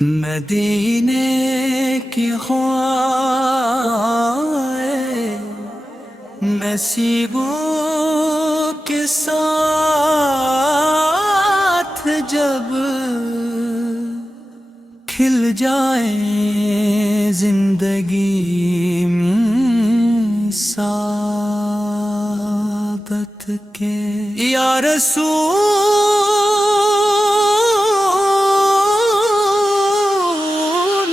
مدینے کی ہوائیں نصیبوں کے ساتھ جب کھل جائیں زندگی میں سعادت کے یا رسول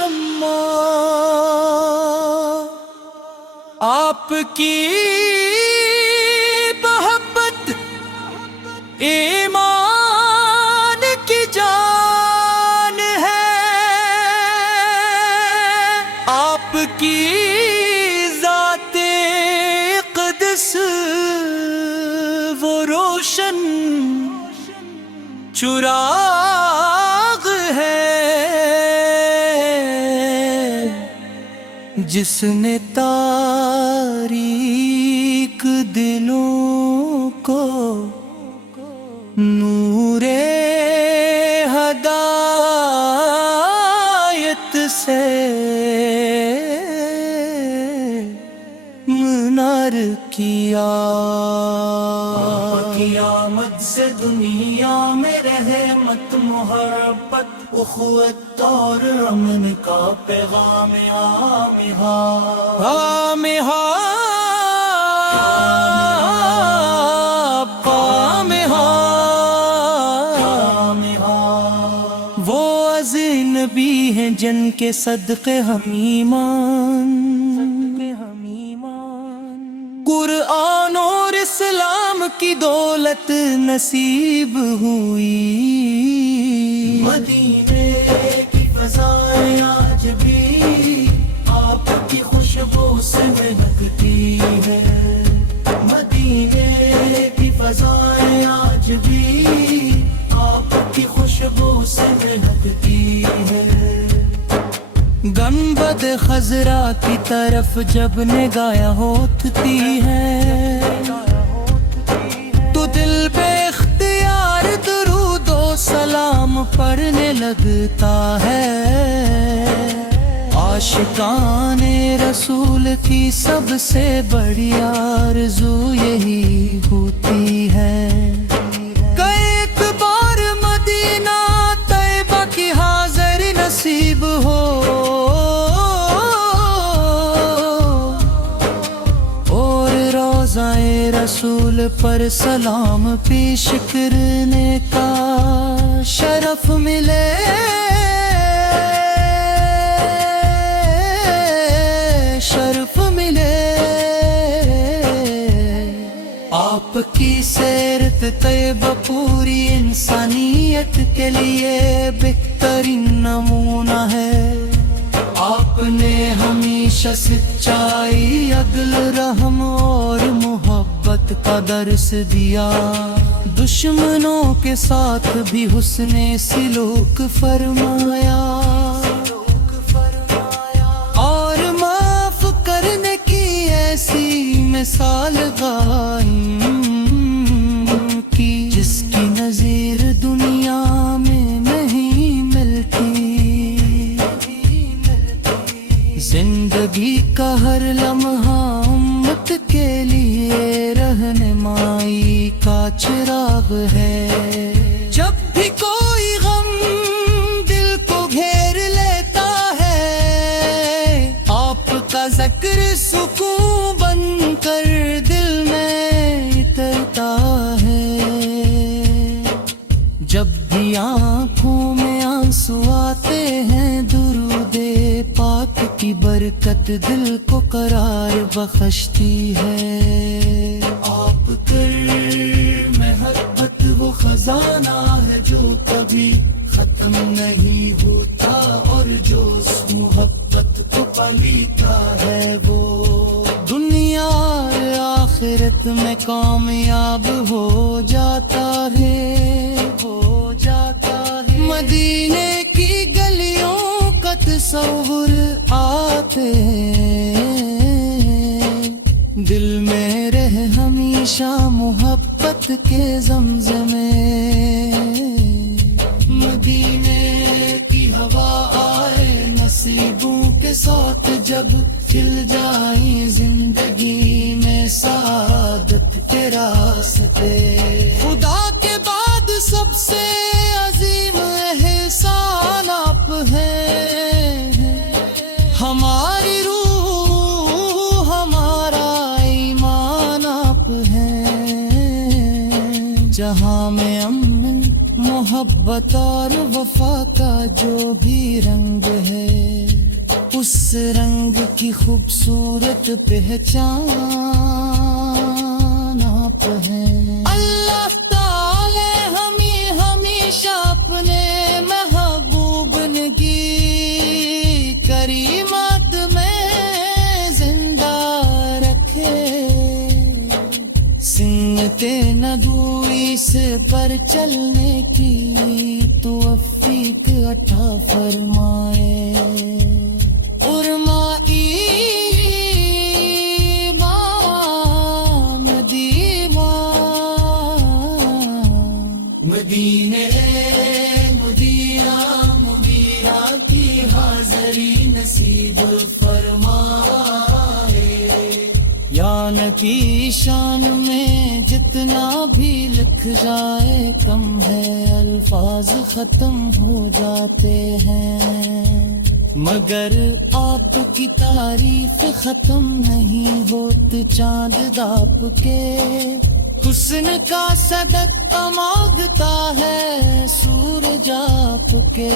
اللہ، آپ کی محبت ایمان کی جان ہے، آپ کی ذات اقدس وہ روشن چراغ ہے جس نے تاریک دلوں کو نور ہدایت سے منار کیا۔ قیامت سے دنیا میں رحمت محبت اخوت اور امن کا پیغام عام وہ عظیم نبی ہیں جن کے صدقے ہم ایمان، قرآن اور اسلام کی دولت نصیب ہوئی۔ مدینے کی فضائیں آج بھی آپ کی خوشبو سے مہکتی ہے، مدینے کی فضائیں آج بھی آپ کی خوشبو سے مہکتی ہے۔ گنبد خضرا کی طرف جب نگاہ ہوتی ہے تو دل بے اختیار درود و سلام پڑھنے لگتا ہے۔ عاشقان رسول کی سب سے بڑی آرزو یہی ہوتی ہے کہ ایک بار مدینہ طیبہ کی حاضر نصیب ہو، رسول پر سلام پیش کرنے کا شرف ملے۔ آپ کی سیرت طیبہ پوری انسانیت کے لیے بہترین نمونہ ہے۔ آپ نے ہمیشہ سچائی، عدل، رحم اور محبت کا درس دیا، دشمنوں کے ساتھ بھی حسن سلوک فرمایا اور معاف کرنے کی ایسی مثال قائم کی جس کی نظیر دنیا میں نہیں ملتی۔ زندگی کا ہر لمحہ امت کے لیے رہنمائی کا چراغ ہے۔ جب بھی کوئی غم دل کو گھیر لیتا ہے، آپ کا ذکر سکون بن کر دل میں اترتا ہے۔ جب بھی آنکھوں میں آنسو آتے ہیں، درود پاک کی برکت دل کو قرار بخشتی ہے۔ آپ پر محبت وہ خزانہ ہے جو کبھی ختم نہیں ہوتا، اور جو اس محبت کو پلیتا ہے وہ دنیا آخرت میں کامیاب ہو جاتا ہے۔ مدینے کی گلیوں کا تصور آتے دل میں رہ ہمیشہ محبت کے زمزمے، مدینے کی ہوا ساتھ جب کھل جائیں زندگی میں سعادت کے راستے، خدا کے بعد سب سے عظیم احسان آپ ہیں، ہماری روح ہمارا ایمان آپ ہیں، جہاں میں امن محبت اور وفا کا جو بھی رنگ ہے، اس رنگ کی خوبصورت پہچان آپ ہیں۔ اللہ تعالی ہمیں ہمیشہ اپنے محبوب کی کریمات میں زندہ رکھے، سنتے نہ دوری سے پر چلنے کی توفیق عطا فرمائے، مدینے مدینہ مغیرہ کی حاضری نصیب فرمائے، یا نبی شان میں جتنا بھی لکھ جائے کم ہے، الفاظ ختم ہو جاتے ہیں، مگر آپ کی تعریف ختم نہیں ہوتی چاند آپ کے، حسن کا صدقہ مانگتا ہے سورج آپ کے،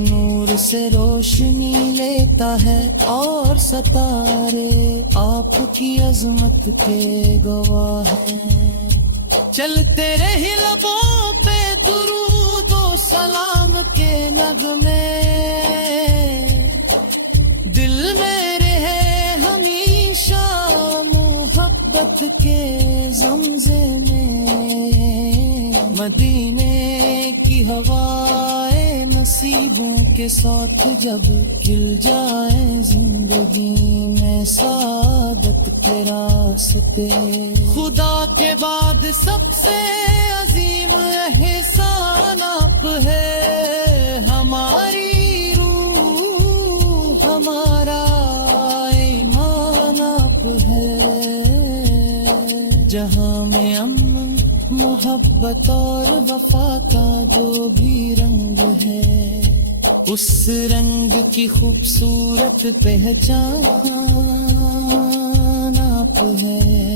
نور سے روشنی لیتا ہے اور ستارے آپ کی عظمت کے گواہ ہیں، چلتے رہے لبوں پہ درود و سلام کے نغمے، دل میں رہے ہمیشہ محبت کے زمزمے، مدینے کی ہوائیں نصیبوں کے ساتھ جب کھل جائے زندگی میں سعادت کے راستے، خدا کے بعد سب سے عظیم احسان آپ ہے، ہماری روح ہمارا ایمان آپ ہے، جہاں میں امن محبت اور وفا کا جو بھی رنگ ہے، اس رنگ کی خوبصورت پہچان آپ ہے۔